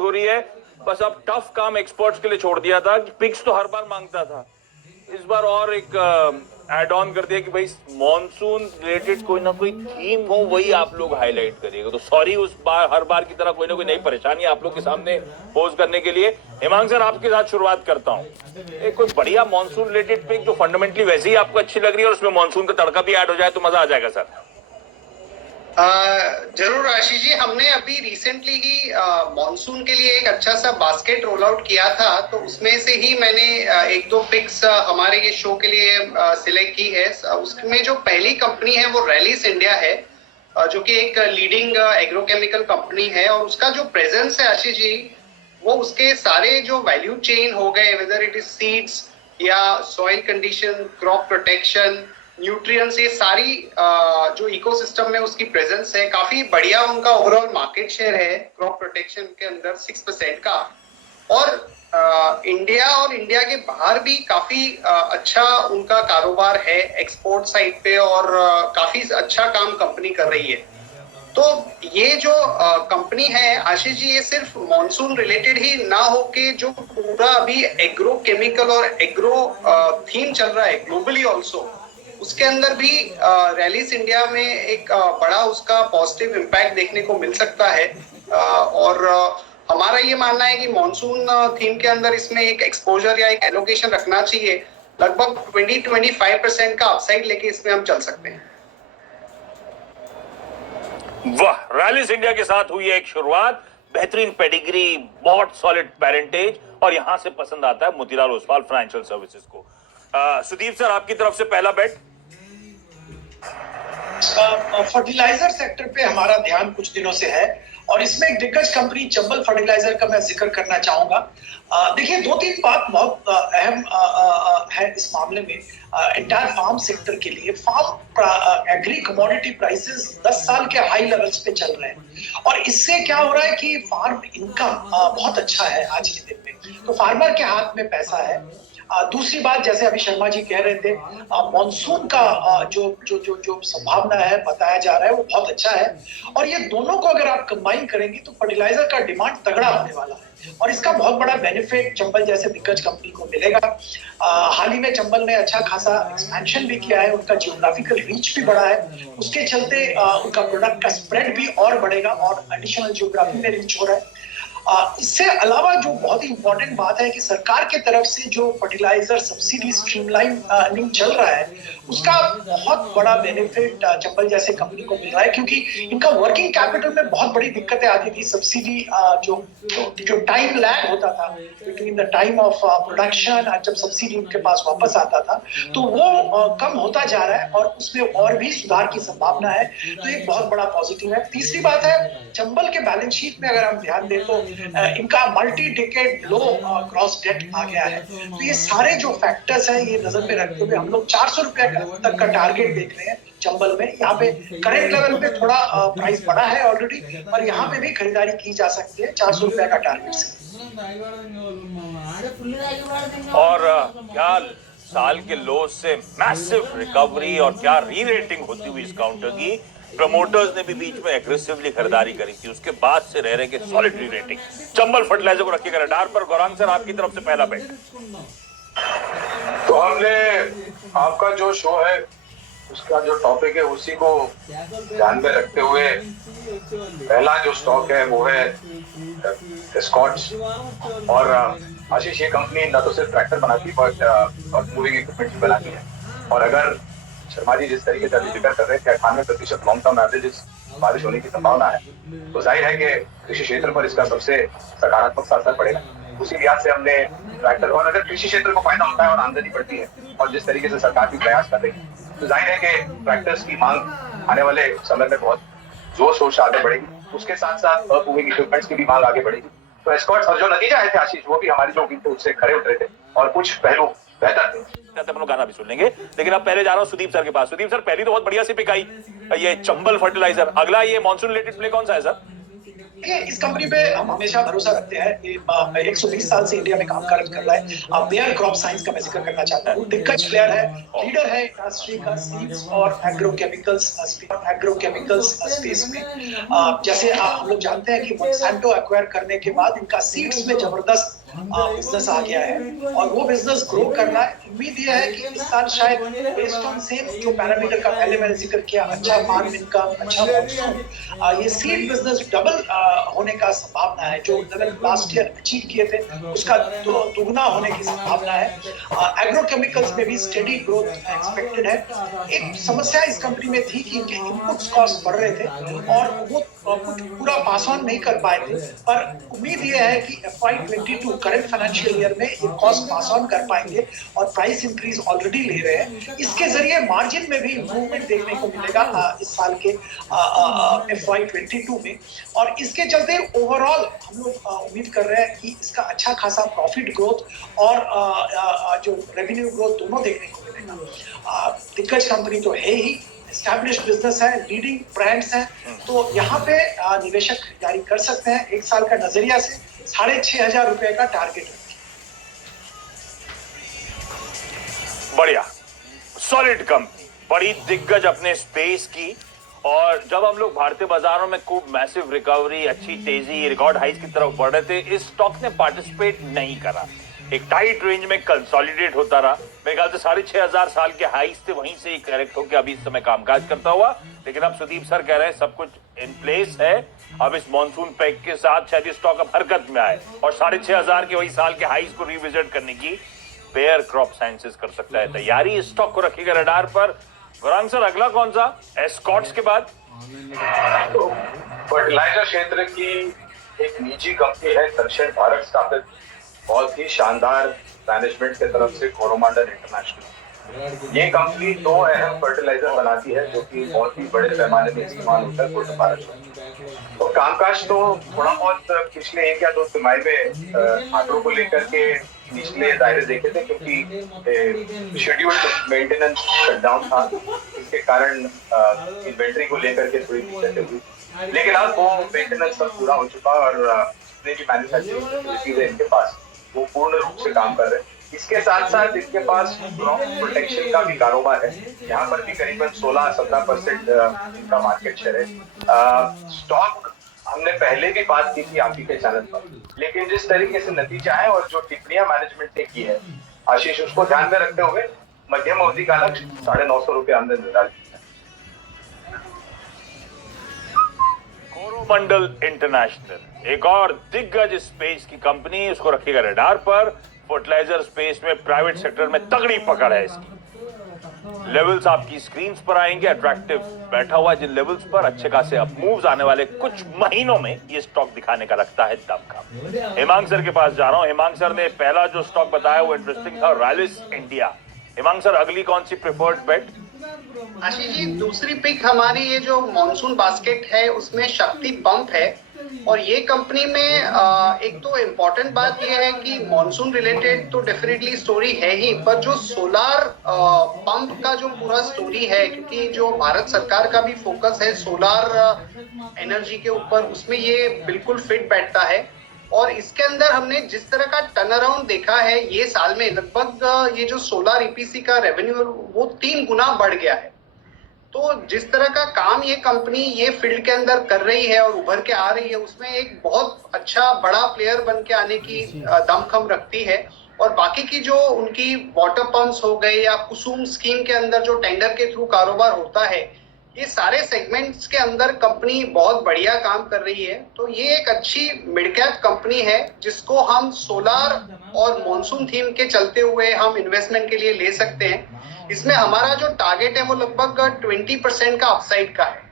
हो रही है। बस अब टफ काम एक्सपर्ट्स के लिए छोड़ दिया था कि पिक्स तो हर बार मांगता था, इस बार और एक एड ऑन कर दिया कि भाई मॉनसून रिलेटेड कोई ना कोई थीम हो, वही आप लोग हाईलाइट करिएगा। तो सॉरी, उस बार हर बार की तरह कोई ना कोई नई परेशानी आप लोग के सामने पोज करने के लिए। हेमांग सर, आपके साथ शुरुआत करता हूं। एक कोई बढ़िया मॉनसून रिलेटेड पिक जो फंडामेंटली वैसे ही आपको अच्छी लग रही है और उसमें मॉनसून का तड़का भी ऐड हो जाए तो मजा आ जाएगा सर। जरूर आशीष जी, हमने अभी रिसेंटली ही मॉनसून के लिए एक अच्छा सा बास्केट रोल आउट किया था, तो उसमें से ही मैंने एक दो पिक्स हमारे ये शो के लिए सिलेक्ट की है। उसमें जो पहली कंपनी है वो रैलिस इंडिया है, जो कि एक लीडिंग एग्रोकेमिकल कंपनी है। और उसका जो प्रेजेंस है आशीष जी, वो उसके सारे जो वैल्यू चेन हो गए, वेदर इट इज सीड्स या soil condition, crop protection, nutrients, ये सारी जो इकोसिस्टम में उसकी प्रेजेंस है, काफी बढ़िया उनका ओवरऑल मार्केट शेयर है क्रॉप प्रोटेक्शन के अंदर 6% का। और इंडिया और इंडिया के बाहर भी काफी अच्छा उनका कारोबार है एक्सपोर्ट साइड पे, और काफी अच्छा काम कंपनी कर रही है। तो ये जो कंपनी है आशीष जी, ये सिर्फ मॉनसून रिलेटेड ही ना हो के जो पूरा अभी एग्रो केमिकल और एग्रो थीम चल रहा है ग्लोबली ऑल्सो, उसके अंदर भी रैलिस इंडिया में एक बड़ा उसका पॉजिटिव इम्पैक्ट देखने को मिल सकता है। और हमारा ये मानना है कि मॉनसून थीम के अंदर इसमें एक एक्सपोजर या एक एलोकेशन रखना चाहिए। लगभग 20-25% का अपसाइड लेके इसमें हम चल सकते हैं। वाह, रैलिस इंडिया के साथ हुई है एक शुरुआत, बेहतरीन पेडिग्री, बहुत सॉलिड पेरेंटेज, और यहां से पसंद आता है मोतीलाल ओसवाल फाइनेंशियल सर्विसेज को। सुदीप सर, आपकी तरफ से पहला बेट। फर्टिलाइजर सेक्टर पे हमारा ध्यान कुछ दिनों से है, और इसमें एक दिग्गज कंपनी चंबल फर्टिलाइजर का मैं जिक्र करना चाहूंगा। देखिए, दो तीन बात बहुत अहम है इस मामले में एंटायर फार्म सेक्टर के लिए। फार्म एग्री कमोडिटी प्राइसेस 10 साल के हाई लेवल्स पे चल रहे हैं, और इससे क्या हो रहा है कि फार्म इनकम बहुत अच्छा है आज के दिन में, तो फार्मर के हाथ में पैसा है। दूसरी बात, जैसे अभी शर्मा जी कह रहे थे, मॉनसून का जो जो जो जो संभावना है बताया जा रहा है वो बहुत अच्छा है, और ये दोनों को अगर आप कंबाइन करेंगे तो फर्टिलाइजर का डिमांड तगड़ा होने वाला है, और इसका बहुत बड़ा बेनिफिट चंबल जैसे दिग्गज कंपनी को मिलेगा। हाल ही में चंबल ने अच्छा खासा एक्सपेंशन भी किया है, उनका जियोग्राफिकल रीच भी बढ़ा है, उसके चलते उनका प्रोडक्ट का स्प्रेड भी और बढ़ेगा और एडिशनल जियोग्राफी में रीच हो रहा है। इससे अलावा जो बहुत ही इंपॉर्टेंट बात है कि सरकार के तरफ से जो फर्टिलाइजर सब्सिडी स्ट्रीमलाइनिंग चल रहा है, उसका बहुत बड़ा बेनिफिट चंबल जैसे कंपनी को मिल रहा है, क्योंकि इनका वर्किंग कैपिटल में बहुत बड़ी दिक्कतें आती थी। सब्सिडी जो टाइम लैग होता था between the time of production और जब सब्सिडी उनके पास वापस आता था, तो वो कम होता जा रहा है, और उसमें और भी सुधार की संभावना है, तो एक बहुत बड़ा पॉजिटिव है। तीसरी बात है, चंबल के बैलेंस शीट में अगर हम ध्यान दें तो इनका मल्टी डिकेड लो क्रॉस डेट आ गया है। तो ये सारे जो फैक्टर्स हैं, ये नजर में रखते हुए हम लोग 400 रुपए तक का टारगेट देख रहे हैं चंबल में। यहाँ पे करेंट लेवल पे थोड़ा प्राइस बढ़ा है ऑलरेडी, और यहाँ पे भी खरीदारी की जा सकती है 400 रुपए का टारगेट से। और क्या साल के लो से मैसिव रिकवरी, और क्या री रेटिंग होती हुई इस काउंटर की। प्रमोटर्स ने भी बीच में एग्रेसिवली खरीदारी करी थी, उसके बाद से रह रहे के सॉलिड री रेटिंग। चंबल फर्टिलाइजर को रखिएगा रडार पर। गौरांग सर, आपकी तरफ से पहला बेट। तो हमने आपका जो शो है उसका जो टॉपिक है उसी को ध्यान में रखते हुए पहला जो स्टॉक है वो है एस्कॉर्ट्स। और आशीष, ये कंपनी न तो सिर्फ ट्रैक्टर बनाती बट मूविंग इक्विपमेंट भी बनाती है। और अगर शर्मा जी जिस तरीके से जिक्र कर रहे थे 98% लॉन्ग टर्म एवरेज बारिश होने की संभावना है, तो जाहिर है कि कृषि क्षेत्र पर इसका सबसे सकारात्मक सा असर पड़ेगा। उसी लिहाज से हमने ट्रैक्टर, और अगर कृषि क्षेत्र को फायदा होता है और आमदनी बढ़ती है, और जिस तरीके से सरकार भी प्रयास कर रही है, तो जाहिर है कि ट्रैक्टर्स की मांग आने वाले समय में बहुत जोर शोर से आगे बढ़ेगी। उसके साथ साथ मूविंग इक्विपमेंट्स की भी मांग आगे बढ़ेगी। तो एस्कॉर्ट्स, और जो नतीजा आए थे आशीष, वो भी हमारी जो उम्मीद थी उससे खरे उतरे थे, और कुछ पहलू बेहतर थे। हम लोग गाना भी सुन लेंगे, लेकिन अब पहले जा रहा हूं सुदीप सर के पास। सुदीप सर, पहली तो बहुत बढ़िया सी पिक आई, ये चंबल फर्टिलाइजर। अगला ये मॉनसून रिलेटेड प्ले कौन सा है सर? इस कंपनी पे हम हमेशा भरोसा रखते हैं। ये 120 साल से इंडिया में काम कर रहा है। बेयर क्रॉप साइंस का मैं जिक्र करना चाहता हूँ। दिग्गज प्लेयर है, लीडर है इंडस्ट्री का सीड्स और एग्रोकेमिकल्स स्पेस में। जैसे हम लोग जानते हैं कि मोंसांटो एक्वायर करने के बाद इनका सीड्स में जबरदस्त बिजनेस आ गया है और वो बिजनेस ग्रो कर रहा है। उम्मीद ये है कि इस साल शायद बेस्ड ऑन सेम जो पैरामीटर का पहले मैंने जिक्र किया, अच्छा फार्म इनकम, अच्छा मॉनसून, ये सीड बिजनेस डबल होने का संभावना है। जो लेवल लास्ट ईयर अचीव किए थे उसका दुगना होने की संभावना है। एग्रोकेमिकल्स में भी स्टेडी ग्रोथ एक्सपेक्टेड है। एक समस्या इस कंपनी में थी कि इनके इनपुट्स कॉस्ट बढ़ रहे थे और वो पूरा पास ऑन नहीं कर पाए थे, पर उम्मीद ये है कि FY22 करंट फाइनेंशियल ईयर में ये कॉस्ट पास ऑन कर पाएंगे और प्राइस इंक्रीज ऑलरेडी ले रहे हैं। इसके जरिए मार्जिन में भी इंप्रूवमेंट देखने को मिलेगा इस साल के FY22 में और इसके चलते ओवरऑल हम लोग उम्मीद कर रहे हैं कि इसका अच्छा खासा प्रॉफिट ग्रोथ और जो रेवेन्यू ग्रोथ दोनों देखने को मिलेगा। दिग्गज कंपनी तो है ही, एस्टैब्लिश्ड बिजनेस है, लीडिंग ब्रांड्स हैं, तो यहाँ पे निवेशक जारी कर सकते हैं। एक साल का नजरिया से 6,500 रुपए का टारगेट है। बढ़िया, सॉलिड कंपनी, बड़ी दिग्गज अपने स्पेस की। और जब हम लोग भारतीय बाजारों में खूब मैसिव रिकवरी, अच्छी तेजी, रिकॉर्ड हाइस की तरफ बढ़ रहे थे, इस स्टॉक ने पार्टिसिपेट नहीं करा। एक टाइट रेंज में कंसोलिडेट होता रहा। मेरे ख्याल से 6,500 साल के हाइस थे, वहीं से ही करेक्ट होकर अभी इस समय कामकाज करता हुआ। लेकिन अब सुदीप सर कह रहे हैं सब कुछ इन प्लेस है। अब इस मॉनसून पैक के साथ शायद ये स्टॉक अब हरकत में आए और 6,500 के वही साल के हाइस को रिविजिट करने की बेयर क्रॉप साइंसेस कर सकता है तैयारी। इस स्टॉक को रखिएगा रडार पर। वरांग सर, अगला कौन सा? एस्कॉट्स के बाद तो फर्टिलाइजर क्षेत्र की एक निजी कंपनी है दक्षिण भारत स्थापित, बहुत ही शानदार मैनेजमेंट के तरफ से, कोरोमंडल इंटरनेशनल। ये कंपनी 2 अहम फर्टिलाइजर बनाती है जो कि बहुत ही बड़े पैमाने में इस्तेमाल होता है पूरे भारत में। तो कामकाज तो थोड़ा बहुत पिछले 1 या 2 तिमाही में आंकड़ों को लेकर के निचले दायरे देखे थे, क्योंकि शेड्यूल्ड मेंटेनेंस शटडाउन था, इसके कारण इन्वेंट्री को लेकर के थोड़ी दिक्कतें हुई। लेकिन अब वो मेंटेनेंस सब पूरा हो चुका और जितने भी मैन्युफैक्चरिंग फैसिलिटीज है इनके पास, वो पूर्ण रूप से काम कर रहे हैं। इसके साथ साथ इनके पास क्रॉप प्रोटेक्शन का भी कारोबार है। यहाँ पर भी करीबन 16-17% इनका मार्केट शेयर है। स्टॉक हमने पहले भी बात की थी आप ही के चैनल पर, लेकिन जिस तरीके से नतीजा है और जो टिप्पणियां मैनेजमेंट ने की है, आशीष, उसको ध्यान में रखते हुए मध्यम अवधि का लक्ष्य 950 रुपये हमने निर्धारित किया। कोरोमंडल इंटरनेशनल, एक और दिग्गज स्पेस की कंपनी, उसको रखिएगा रडार पर। फर्टिलाइजर स्पेस में प्राइवेट सेक्टर में तगड़ी पकड़ है इसकी। लेवल्स आपकी स्क्रीन पर आएंगे, अट्रैक्टिव बैठा हुआ जिन लेवल्स पर अच्छे खासे अप मूव्स आने वाले कुछ महीनों में ये स्टॉक दिखाने का लगता है दमखम। हेमांग सर के पास जा रहा हूं। हेमांग सर ने पहला जो स्टॉक बताया वो इंटरेस्टिंग था, रैलिस इंडिया। हेमांग सर, अगली कौन सी प्रेफर्ड बेट? आशीष जी, दूसरी पिक हमारी ये जो मॉनसून बास्केट है उसमें शक्ति पंप है। और ये कंपनी में एक तो इम्पोर्टेंट बात ये है कि मॉनसून रिलेटेड तो डेफिनेटली स्टोरी है ही, पर जो सोलार पंप का जो पूरा स्टोरी है, क्योंकि जो भारत सरकार का भी फोकस है सोलार एनर्जी के ऊपर, उसमें ये बिल्कुल फिट बैठता है। और इसके अंदर हमने जिस तरह का टर्न अराउंड देखा है ये साल में, लगभग ये जो सोलार ईपीसी का रेवेन्यू वो 3 गुना बढ़ गया है। तो जिस तरह का काम ये कंपनी ये फील्ड के अंदर कर रही है और उभर के आ रही है, उसमें एक बहुत अच्छा बड़ा प्लेयर बन के आने की दमखम रखती है। और बाकी की जो उनकी वाटर पंप्स हो गए या कुसुम स्कीम के अंदर जो टेंडर के थ्रू कारोबार होता है, ये सारे सेगमेंट्स के अंदर कंपनी बहुत बढ़िया काम कर रही है। तो ये एक अच्छी मिड कैप कंपनी है जिसको हम सोलार और मॉनसून थीम के चलते हुए हम इन्वेस्टमेंट के लिए ले सकते हैं। इसमें हमारा जो टारगेट है वो लगभग 20% का अपसाइड का है।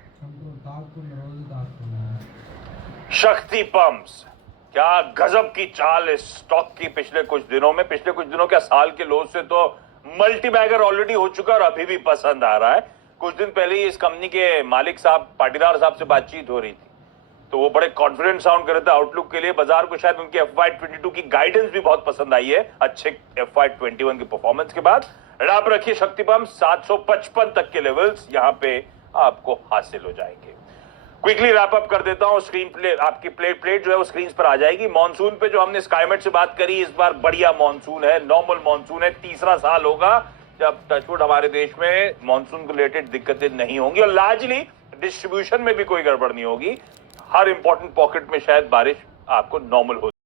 शक्ति पंप्स, क्या गजब की चाल इस स्टॉक की पिछले कुछ दिनों क्या साल के लो से तो मल्टी बैगर ऑलरेडी हो चुका और अभी भी पसंद आ रहा है। कुछ दिन पहले ही इस कंपनी के मालिक साहब पाटीदार साहब से बातचीत हो रही थी, तो वो बड़े कॉन्फिडेंट साउंड कर रहे थे आउटलुक के लिए। बाजार को शायद उनकी FY22 की गाइडेंस भी बहुत पसंद आई है अच्छे FY21 की परफॉर्मेंस के बाद। आप रखिए शक्ति पंप, 755 तक के लेवल्स यहां पे आपको हासिल हो जाएंगे। क्विकली रैप अप कर देता हूँ। स्क्रीन प्ले आपकी प्लेट जो है वो स्क्रीन पर आ जाएगी। मॉनसून पे जो हमने स्काईमेट से बात करी, इस बार बढ़िया मॉनसून है, नॉर्मल मॉनसून है। तीसरा साल होगा जब टचवुड हमारे देश में मॉनसून को रिलेटेड दिक्कतें नहीं होंगी और लार्जली डिस्ट्रीब्यूशन में भी कोई गड़बड़ नहीं होगी। हर इंपॉर्टेंट पॉकेट में शायद बारिश आपको नॉर्मल हो।